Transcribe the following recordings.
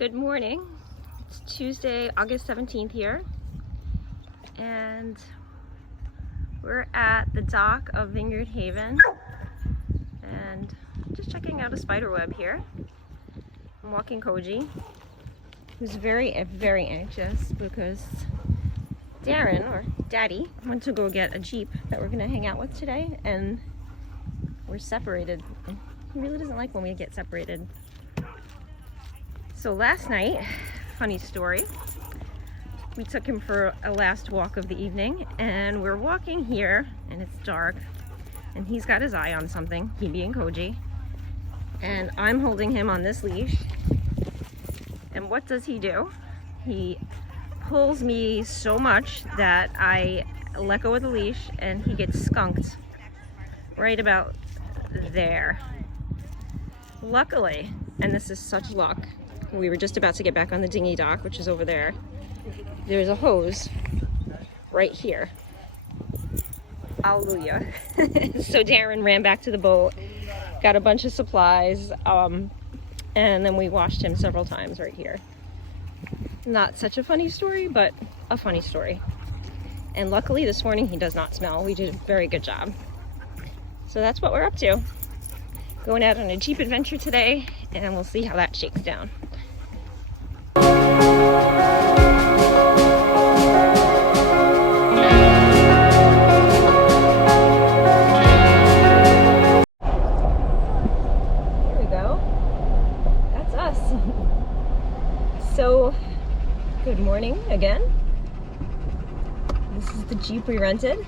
Good morning. It's Tuesday, August 17th here, and we're at the dock of Vineyard Haven and just checking out a spider web here. I'm walking Koji, who's very anxious because Darren, or Daddy, went to go get a Jeep that we're gonna hang out with today, and we're separated. He really doesn't like when we get separated. So last night, funny story, we took him for a last walk of the evening, and we're walking here and it's dark and he's got his eye on something, he being Koji, and I'm holding him on this leash, and what does he do? He pulls me so much that I let go of the leash and he gets skunked right about there. Luckily, and this is such luck, we were just about to get back on the dinghy dock, which is over there. There's a hose right here. Hallelujah. So Darren ran back to the boat, got a bunch of supplies, and then we washed him several times right here. Not such a funny story, but a funny story. And luckily this morning he does not smell. We did a very good job. So that's what we're up to. Going out on a Jeep adventure today, and we'll see how that shakes down. So, good morning again. This is the Jeep we rented,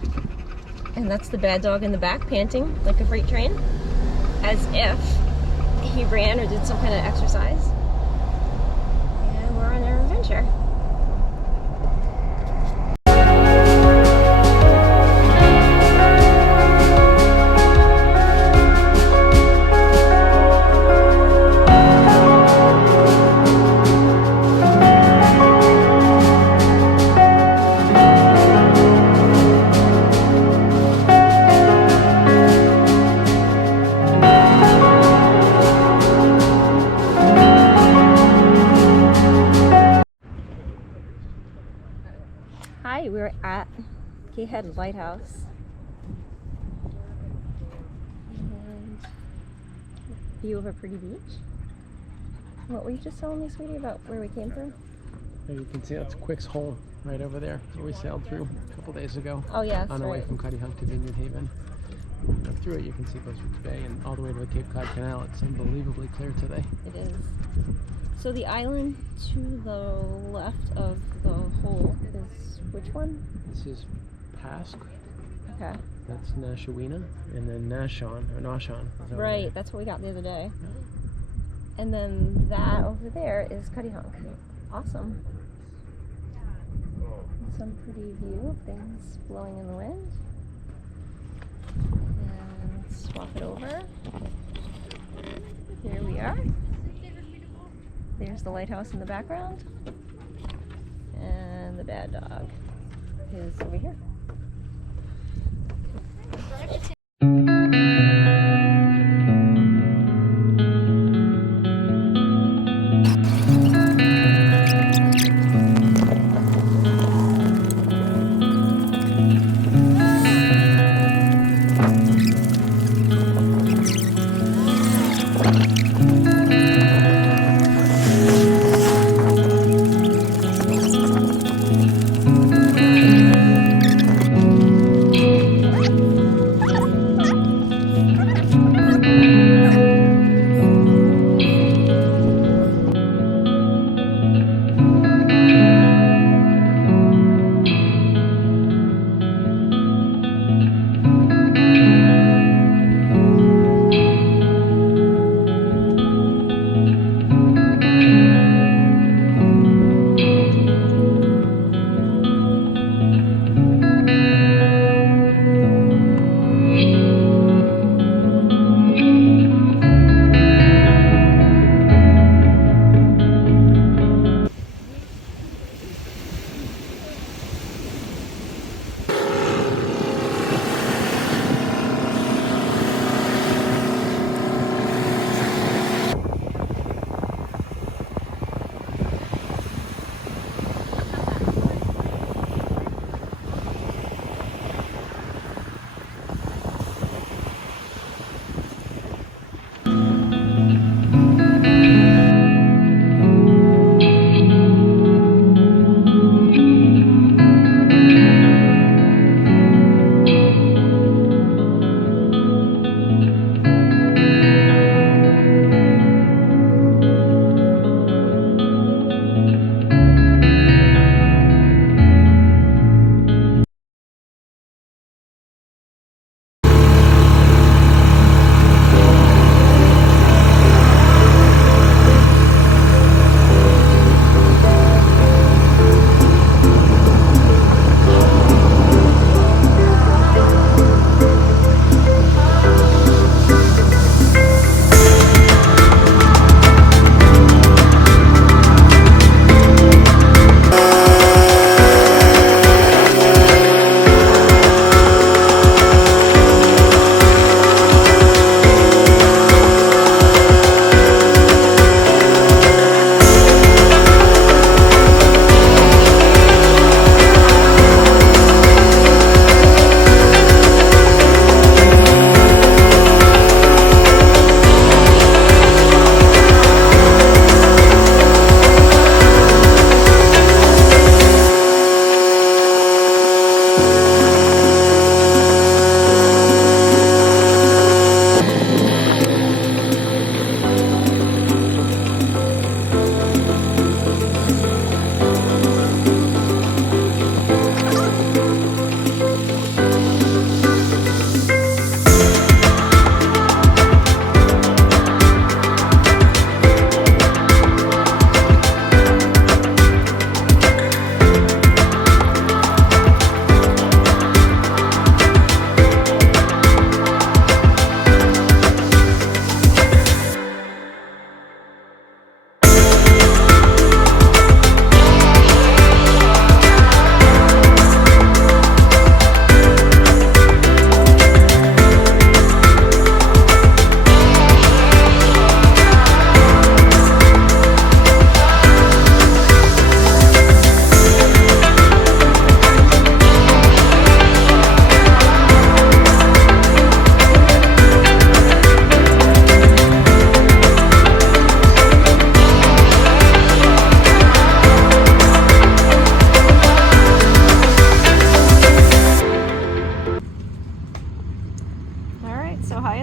and that's the bad dog in the back panting like a freight train, as if he ran or did some kind of exercise. And we're on our adventure. Hi, we're at Head Lighthouse, and view of a pretty beach. What were you just telling me, sweetie, about where we came from? You can see that's Quick's Hole right over there, where we sailed through a couple days ago. Oh yes, on our way from Cuttyhunk to Vineyard Haven. Look through it, you can see Buzzards Bay and all the way to the Cape Cod Canal. It's unbelievably clear today. It is. So the island to the left of the hole is which one? This is Pask. Okay. That's Nashawina, and then Nashon. Right, that's what we got the other day. Yeah. And then that over there is Cuttyhunk. Awesome. Some pretty view of things blowing in the wind. And let's swap it over. Here we are. There's the lighthouse in the background. And the bad dog is over here.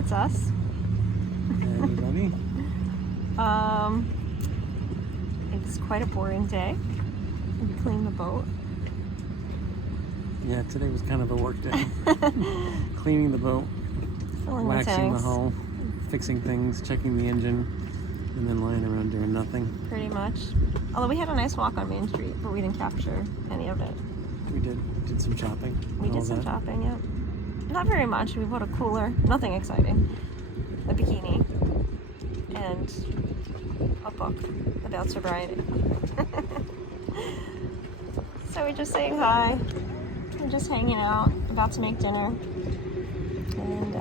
That's us. Anybody? It's quite a boring day. We cleaned the boat. Yeah, today was kind of a work day. Cleaning the boat, Filling waxing the tanks. hull, fixing things, checking the engine, and then lying around doing nothing. Pretty much. Although we had a nice walk on Main Street, but we didn't capture any of it. We did some shopping. We did some shopping, yeah. Not very much. We bought a cooler. Nothing exciting. A bikini. And a book about sobriety. So we're just saying hi. We're just hanging out, about to make dinner. And